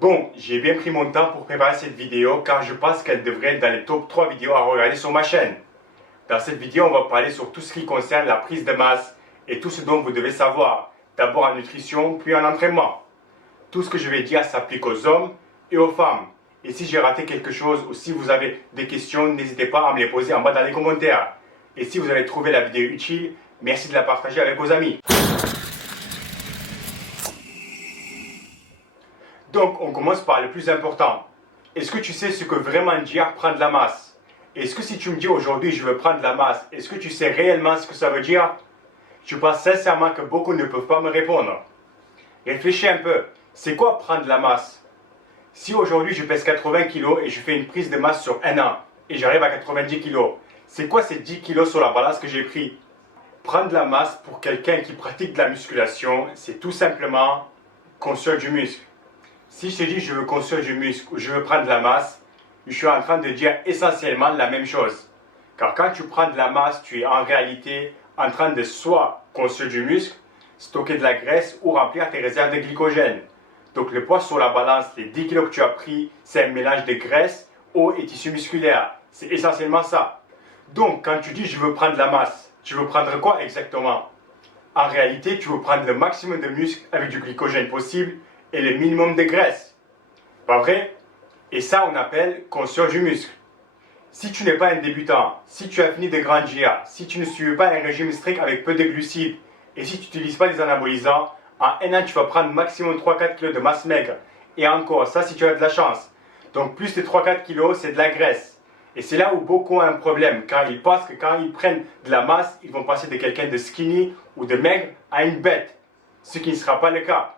Bon, j'ai bien pris mon temps pour préparer cette vidéo car je pense qu'elle devrait être dans les top 3 vidéos à regarder sur ma chaîne. Dans cette vidéo, on va parler sur tout ce qui concerne la prise de masse et tout ce dont vous devez savoir, d'abord en nutrition, puis en entraînement. Tout ce que je vais dire s'applique aux hommes et aux femmes. Et si j'ai raté quelque chose ou si vous avez des questions, n'hésitez pas à me les poser en bas dans les commentaires. Et si vous avez trouvé la vidéo utile, merci de la partager avec vos amis. Donc, on commence par le plus important. Est-ce que tu sais ce que vraiment dire prendre de la masse? Est-ce que si tu me dis aujourd'hui je veux prendre de la masse, est-ce que tu sais réellement ce que ça veut dire? Je pense sincèrement que beaucoup ne peuvent pas me répondre. Réfléchis un peu. C'est quoi prendre de la masse? Si aujourd'hui je pèse 80 kg et je fais une prise de masse sur un an et j'arrive à 90 kg, c'est quoi ces 10 kg sur la balance que j'ai pris? Prendre de la masse pour quelqu'un qui pratique de la musculation, c'est tout simplement construire du muscle. Si je te dis je veux construire du muscle ou je veux prendre de la masse, je suis en train de dire essentiellement la même chose. Car quand tu prends de la masse, tu es en réalité en train de soit construire du muscle, stocker de la graisse ou remplir tes réserves de glycogène. Donc le poids sur la balance, les 10 kg que tu as pris, c'est un mélange de graisse, eau et tissu musculaire. C'est essentiellement ça. Donc quand tu dis je veux prendre de la masse, tu veux prendre quoi exactement? En réalité, tu veux prendre le maximum de muscle avec du glycogène possible et le minimum de graisse. Pas vrai? Et ça, on appelle construire du muscle. Si tu n'es pas un débutant, si tu as fini de grandir, si tu ne suis pas un régime strict avec peu de glucides, et si tu n'utilises pas des anabolisants, en un an, tu vas prendre maximum 3-4 kg de masse maigre. Et encore, ça si tu as de la chance. Donc plus de 3-4 kg, c'est de la graisse. Et c'est là où beaucoup ont un problème, car ils pensent que quand ils prennent de la masse, ils vont passer de quelqu'un de skinny ou de maigre à une bête. Ce qui ne sera pas le cas.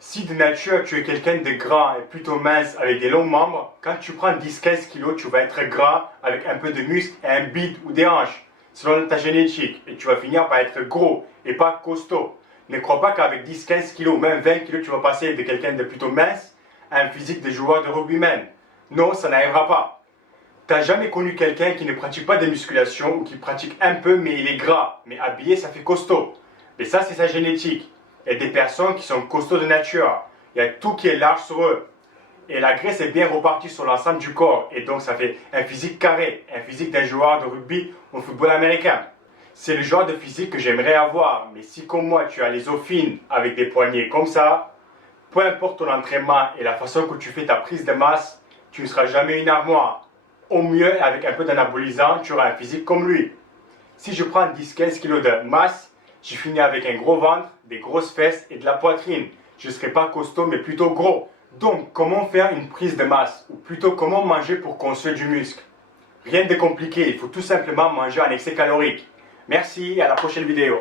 Si de nature tu es quelqu'un de gras et plutôt mince avec des longs membres, quand tu prends 10-15 kg, tu vas être gras avec un peu de muscle et un bide ou des hanches, selon ta génétique. Et tu vas finir par être gros et pas costaud. Ne crois pas qu'avec 10-15 kg ou même 20 kg, tu vas passer de quelqu'un de plutôt mince à un physique de joueur de rugbyman. Non, ça n'arrivera pas. Tu n'as jamais connu quelqu'un qui ne pratique pas de musculation ou qui pratique un peu mais il est gras, mais habillé ça fait costaud. Et ça c'est sa génétique. Il y a des personnes qui sont costauds de nature. Il y a tout qui est large sur eux. Et la graisse est bien repartie sur l'ensemble du corps. Et donc ça fait un physique carré, un physique d'un joueur de rugby ou football américain. C'est le genre de physique que j'aimerais avoir. Mais si comme moi tu as les os fines avec des poignets comme ça, peu importe ton entraînement et la façon que tu fais ta prise de masse, tu ne seras jamais une armoire. Au mieux, avec un peu d'anabolisant, tu auras un physique comme lui. Si je prends 10-15 kg de masse, je finis avec un gros ventre, des grosses fesses et de la poitrine. Je ne serai pas costaud mais plutôt gros. Donc, comment faire une prise de masse? Ou plutôt, comment manger pour construire du muscle? Rien de compliqué, il faut tout simplement manger en excès calorique. Merci et à la prochaine vidéo.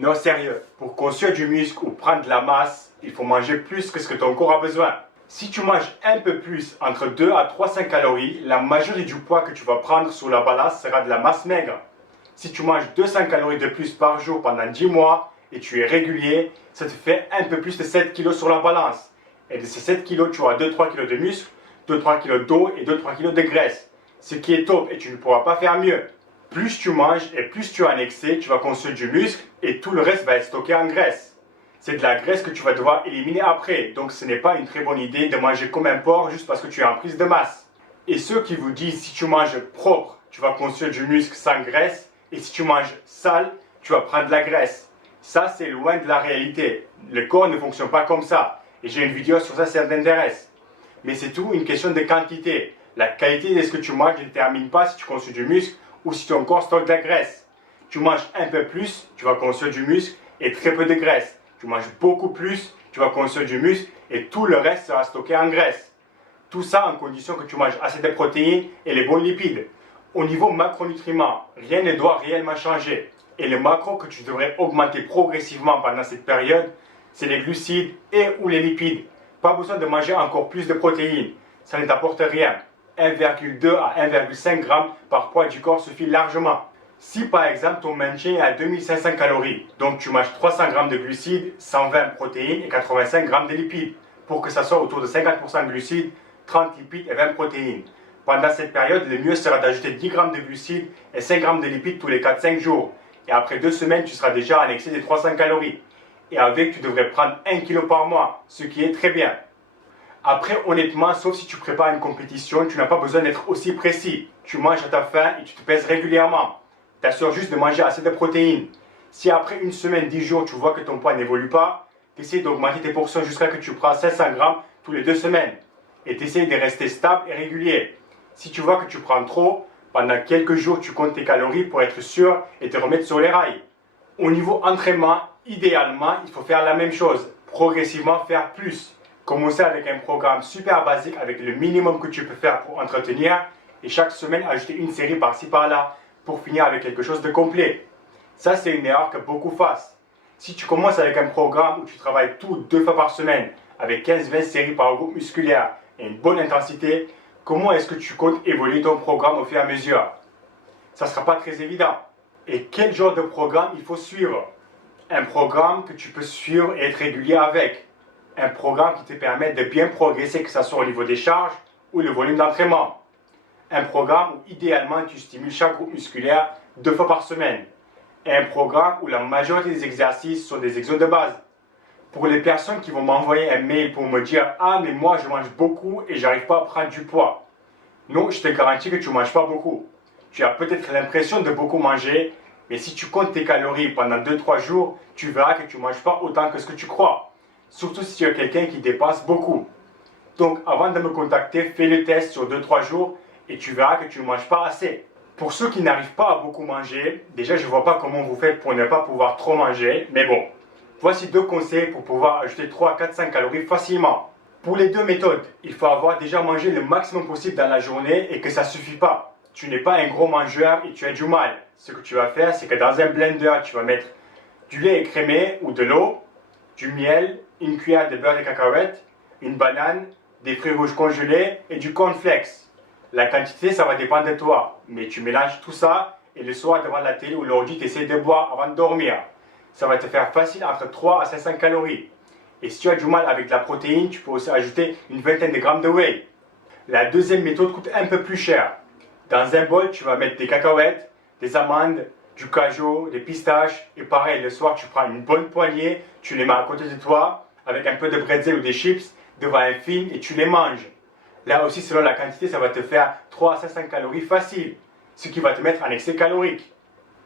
Non, sérieux, pour construire du muscle ou prendre de la masse, il faut manger plus que ce que ton corps a besoin. Si tu manges un peu plus, entre 2 à 300 calories, la majorité du poids que tu vas prendre sur la balance sera de la masse maigre. Si tu manges 200 calories de plus par jour pendant 10 mois et tu es régulier, ça te fait un peu plus de 7 kg sur la balance. Et de ces 7 kg, tu auras 2-3 kg de muscle, 2-3 kg d'eau et 2-3 kg de graisse. Ce qui est top et tu ne pourras pas faire mieux. Plus tu manges et plus tu as un excès, tu vas construire du muscle et tout le reste va être stocké en graisse. C'est de la graisse que tu vas devoir éliminer après. Donc ce n'est pas une très bonne idée de manger comme un porc juste parce que tu es en prise de masse. Et ceux qui vous disent si tu manges propre, tu vas construire du muscle sans graisse. Et si tu manges sale, tu vas prendre de la graisse. Ça, c'est loin de la réalité. Le corps ne fonctionne pas comme ça. Et j'ai une vidéo sur ça si ça t'intéresse. Mais c'est tout une question de quantité. La qualité de ce que tu manges ne détermine pas si tu construis du muscle ou si ton corps stocke de la graisse. Tu manges un peu plus, tu vas construire du muscle et très peu de graisse. Tu manges beaucoup plus, tu vas construire du muscle et tout le reste sera stocké en graisse. Tout ça en condition que tu manges assez de protéines et les bons lipides. Au niveau macronutriments, rien ne doit réellement changer. Et les macros que tu devrais augmenter progressivement pendant cette période, c'est les glucides et ou les lipides. Pas besoin de manger encore plus de protéines. Ça ne t'apporte rien. 1,2 à 1,5 g par poids du corps suffit largement. Si par exemple ton maintien est à 2500 calories, donc tu manges 300 g de glucides, 120 protéines et 85 g de lipides, pour que ça soit autour de 50% de glucides, 30 lipides et 20 protéines. Pendant cette période, le mieux sera d'ajouter 10 g de glucides et 5 g de lipides tous les 4-5 jours. Et après 2 semaines, tu seras déjà en excès de 300 calories. Et avec, tu devrais prendre 1 kg par mois, ce qui est très bien. Après, honnêtement, sauf si tu prépares une compétition, tu n'as pas besoin d'être aussi précis. Tu manges à ta faim et tu te pèses régulièrement. T'assures juste de manger assez de protéines. Si après une semaine, 10 jours, tu vois que ton poids n'évolue pas, essaie d'augmenter tes portions jusqu'à ce que tu prends 500 grammes tous les 2 semaines. Et t'essayes de rester stable et régulier. Si tu vois que tu prends trop, pendant quelques jours, tu comptes tes calories pour être sûr et te remettre sur les rails. Au niveau entraînement, idéalement, il faut faire la même chose. Progressivement faire plus. Commencer avec un programme super basique avec le minimum que tu peux faire pour entretenir et chaque semaine ajouter une série par-ci par-là pour finir avec quelque chose de complet. Ça, c'est une erreur que beaucoup fassent. Si tu commences avec un programme où tu travailles tout 2 fois par semaine avec 15-20 séries par groupe musculaire et une bonne intensité, comment est-ce que tu comptes évoluer ton programme au fur et à mesure? Ça ne sera pas très évident. Et quel genre de programme il faut suivre? Un programme que tu peux suivre et être régulier avec. Un programme qui te permet de bien progresser, que ce soit au niveau des charges ou le volume d'entraînement. Un programme où idéalement tu stimules chaque groupe musculaire 2 fois par semaine. Et un programme où la majorité des exercices sont des exos de base. Pour les personnes qui vont m'envoyer un mail pour me dire « Ah, mais moi je mange beaucoup et j'arrive pas à prendre du poids ». Non, je te garantis que tu ne manges pas beaucoup. Tu as peut-être l'impression de beaucoup manger, mais si tu comptes tes calories pendant 2-3 jours, tu verras que tu ne manges pas autant que ce que tu crois. Surtout si tu es quelqu'un qui dépense beaucoup. Donc avant de me contacter, fais le test sur 2-3 jours et tu verras que tu ne manges pas assez. Pour ceux qui n'arrivent pas à beaucoup manger, déjà je ne vois pas comment vous faites pour ne pas pouvoir trop manger, mais bon. Voici 2 conseils pour pouvoir ajouter 3, 4, 5 calories facilement. Pour les 2 méthodes, il faut avoir déjà mangé le maximum possible dans la journée et que ça ne suffit pas. Tu n'es pas un gros mangeur et tu as du mal. Ce que tu vas faire, c'est que dans un blender, tu vas mettre du lait écrémé ou de l'eau, du miel, une cuillère de beurre de cacahuète, une banane, des fruits rouges congelés et du cornflakes. La quantité, ça va dépendre de toi, mais tu mélanges tout ça et le soir devant la télé ou l'ordi, tu essaies de boire avant de dormir. Ça va te faire facile entre 3 à 500 calories. Et si tu as du mal avec de la protéine, tu peux aussi ajouter une vingtaine de grammes de whey. La deuxième méthode coûte un peu plus cher. Dans un bol, tu vas mettre des cacahuètes, des amandes, du cajou, des pistaches. Et pareil, le soir, tu prends une bonne poignée, tu les mets à côté de toi avec un peu de bretzel ou des chips devant un film et tu les manges. Là aussi, selon la quantité, ça va te faire 3 à 500 calories facile, ce qui va te mettre en excès calorique.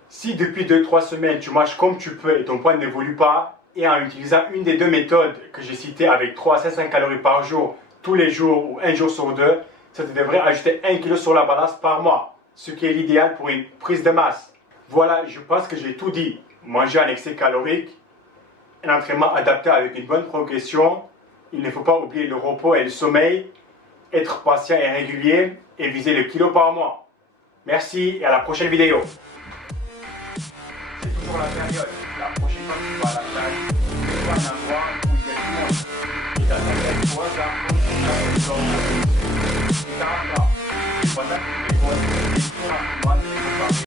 Si depuis 2-3 semaines, tu manges comme tu peux et ton poids n'évolue pas, et en utilisant une des 2 méthodes que j'ai citées avec 3 à 500 calories par jour, tous les jours ou un jour sur 2, ça te devrait ajouter 1 kg sur la balance par mois, ce qui est l'idéal pour une prise de masse. Voilà, je pense que j'ai tout dit. Manger en excès calorique, un entraînement adapté avec une bonne progression, il ne faut pas oublier le repos et le sommeil, être patient et régulier et viser le kilo par mois. Merci et à la prochaine vidéo. C'est toujours la période, la prochaine